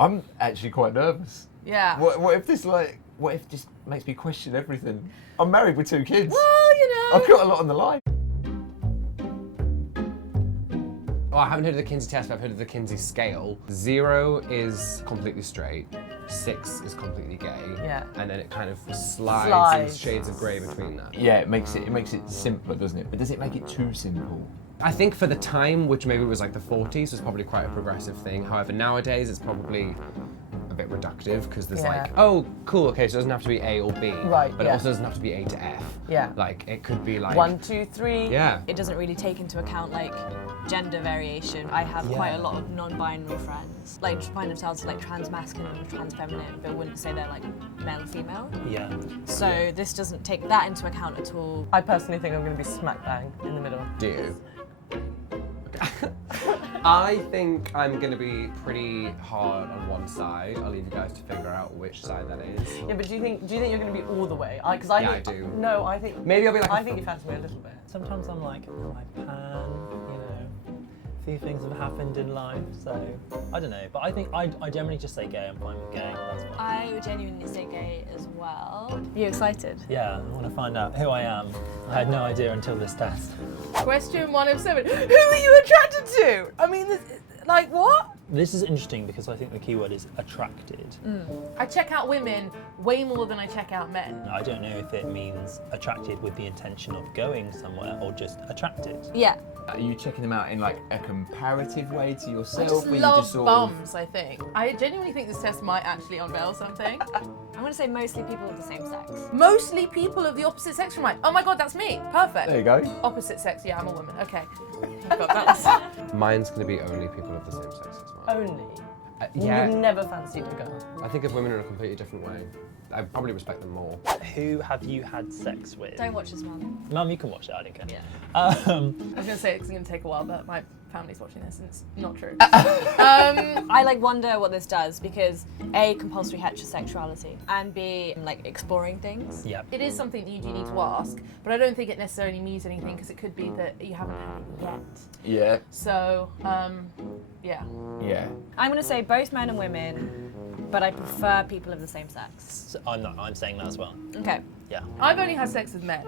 I'm actually quite nervous. Yeah. What if this makes me question everything? I'm married with 2 kids. Well, you know. I've got a lot on the line. Oh, I haven't heard of the Kinsey Test, but I've heard of the Kinsey scale. 0 is completely straight, 6 is completely gay, Yeah. and then it kind of slides in shades of grey between that. Yeah, it makes it simpler, doesn't it? But does it make it too simple? I think for the time, which maybe was like the 40s, was probably quite a progressive thing. However, nowadays it's probably a bit reductive because there's like, oh, cool, okay, so it doesn't have to be A or B, Right, but it also doesn't have to be A to F. Yeah. Like it could be like 1, 2, 3. Yeah. It doesn't really take into account like gender variation. I have quite a lot of non-binary friends, like find themselves like trans-masculine or trans-feminine, but wouldn't say they're like male or female. Yeah. So this doesn't take that into account at all. I personally think I'm going to be smack bang in the middle. Do you? I think I'm going to be pretty hard on one side. I'll leave you guys to figure out which side that is. Yeah, but do you think you're going to be all the way? I do. No, I think. Maybe I'll be like. I think you fancy me a little bit. Sometimes I'm like, pan, you know, a few things have happened in life, so I don't know. But I think I generally just say gay. I'm fine with gay. That's fine. I would genuinely say gay as well. Are you excited? Yeah, I want to find out who I am. I had no idea until this test. Question 1 of 7. Who are you attracted to? I mean, like what? This is interesting because I think the key word is attracted. I check out women way more than I check out men. I don't know if it means attracted with the intention of going somewhere or just attracted. Yeah. Are you checking them out in like a comparative way to I yourself? just where you love just sort bums, I think. I genuinely think this test might actually unveil something. I'm gonna say mostly people of the same sex. Mostly people of the opposite sex from mine. Oh my god, that's me. Perfect. There you go. Opposite sex, yeah, I'm a woman. Okay. Oh god, that was... Mine's going to be only people of the same sex as well. Only? Yeah. You've never fancied a girl? I think of women in a completely different way. I probably respect them more. Who have you had sex with? Don't watch this, Mum. Mum, you can watch it, I don't care. Yeah. I was going to say it's going to take a while, but my family's watching this and it's not true. I like wonder what this does because A, compulsory heterosexuality, and B, like exploring things. Yeah. It is something that you do need to ask, but I don't think it necessarily means anything because it could be that you haven't had it yet. Yeah. So, yeah. Yeah. I'm gonna say both men and women, but I prefer people of the same sex. So I'm saying that as well. Okay. Yeah. I've only had sex with men.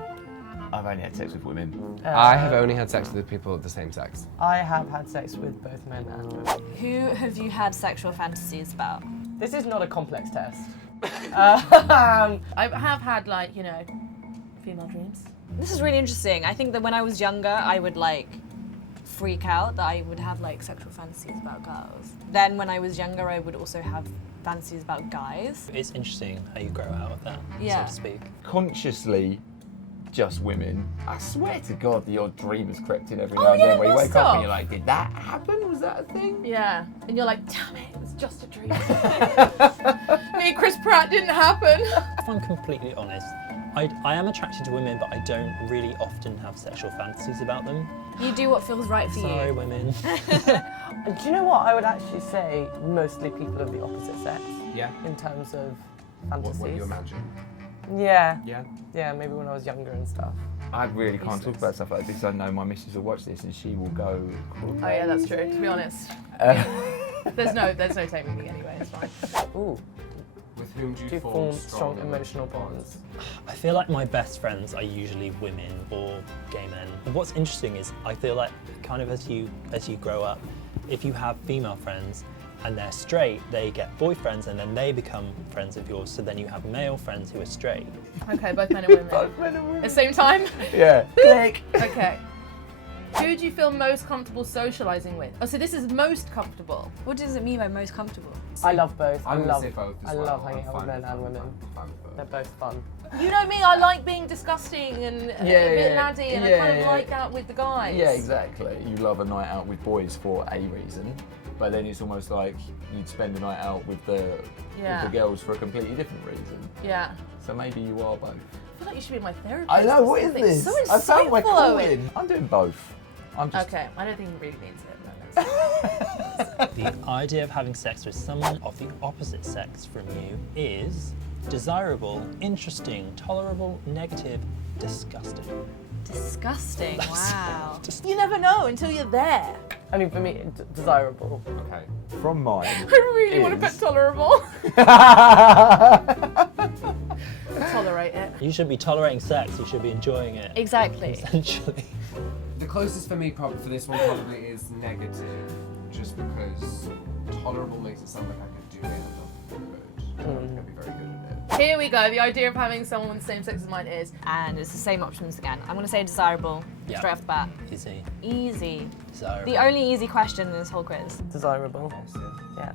I've only had sex with women. I have only had sex with people of the same sex. I have had sex with both men and women. Who have you had sexual fantasies about? This is not a complex test. I have had, like, you know, female dreams. This is really interesting. I think that when I was younger, I would like freak out that I would have like sexual fantasies about girls. Then when I was younger, I would also have fantasies about guys. It's interesting how you grow out of that, Yeah. so to speak. Consciously, just women. I swear to God, the odd dream has crept in every Oh, now and yeah, then where you wake up non-stop. and you're like, did that happen? Was that a thing? Yeah. And you're like, damn it, it was just a dream. Me and Chris Pratt didn't happen. If I'm completely honest, I am attracted to women, but I don't really often have sexual fantasies about them. You do what feels right for Sorry, you. women. Do you know what? I would actually say mostly people of the opposite sex Yeah. in terms of What fantasies. you imagine? Yeah. Yeah. Yeah, maybe when I was younger and stuff. I really can't talk about stuff like this. I know my missus will watch this and she will go. Oh yeah, that's true, to be honest. There's no taming me anyway, it's fine. Ooh, With whom do do you you form strong emotional bonds? I feel like my best friends are usually women or gay men. And what's interesting is I feel like kind of as you grow up, if you have female friends and they're straight, they get boyfriends and then they become friends of yours. So then you have male friends who are straight. Okay, both men and women. Both men and women. At the same time? Yeah. Click. Okay. Who do you feel most comfortable socialising with? Oh, so this is most comfortable. What does it mean by most comfortable? I love both. I'm gonna say both as I well. love hanging I'm out with fine men with and both. women. I'm fine with both. They're both fun. You know me, I like being disgusting and a bit laddie, and I kind of like out with the guys. Yeah, exactly. You love a night out with boys for a reason, but then it's almost like you'd spend a night out with the girls for a completely different reason. Yeah. So maybe you are both. I feel like you should be my therapist. I know, or what is something. this? So I found my insightful, calling. Owen. I'm doing both. I'm just. Okay, I don't think he really means it. That makes sense. The idea of having sex with someone of the opposite sex from you is desirable, interesting, tolerable, negative, disgusting. Disgusting. Wow. You never know until you're there. I mean, for me, desirable. Okay. From mine. I really want to put tolerable. Tolerate it. You should be tolerating sex. You should be enjoying it. Exactly. Essentially. The closest for me for this one probably is negative, just because tolerable makes it sound like I could do it and not good. I don't think I'd be very good at it. Here we go. The idea of having someone with the same sex as mine is. And it's the same options again. I'm going to say desirable Yeah. straight off the bat. Easy. Easy. Desirable. The only easy question in this whole quiz. Desirable. Yeah.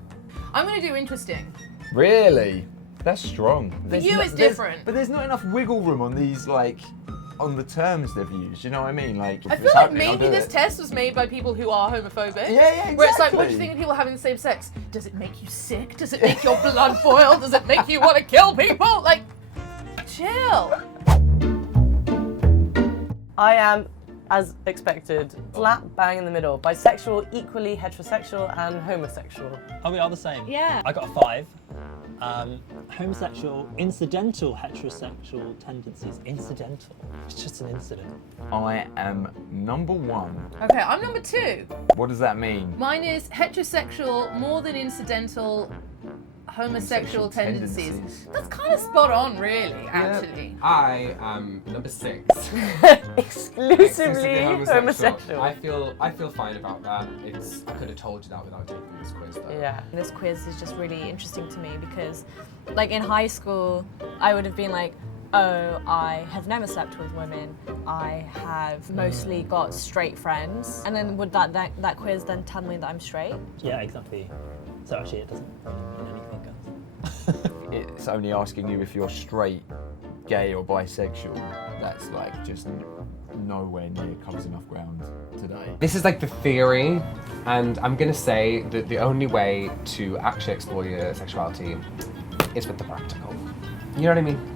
I'm going to do interesting. Really? That's strong. For you, it's different. But there's not enough wiggle room on these, like, on the terms they've used. You know what I mean? Like, if I it's feel like happening, I'll maybe do this it. test was made by people who are homophobic. Yeah, exactly. Where it's like, what do you think of people having the same sex? Does it make you sick? Does it make your blood boil? Does it make you want to kill people? Like, chill. I am, as expected, flat bang in the middle. Bisexual, equally heterosexual, and homosexual. Oh, we are the same. Yeah. I got a 5. Homosexual, incidental heterosexual tendencies. Incidental. It's just an incident. I am number 1. Okay, I'm number 2. What does that mean? Mine is heterosexual, more than incidental, homosexual tendencies. That's kind of spot on, really, actually. I am number 6. Exclusively homosexual. I feel fine about that. I could have told you that without taking this quiz though. Yeah. This quiz is just really interesting to me because, like, in high school, I would have been like, oh, I have never slept with women. I have mostly got straight friends. And then would that quiz then tell me that I'm straight? Yeah, exactly. So actually, it doesn't mean anything, guys. It's only asking you if you're straight, gay, or bisexual. That's like just nowhere near covers enough ground today. This is like the theory, and I'm gonna say that the only way to actually explore your sexuality is with the practical. You know what I mean?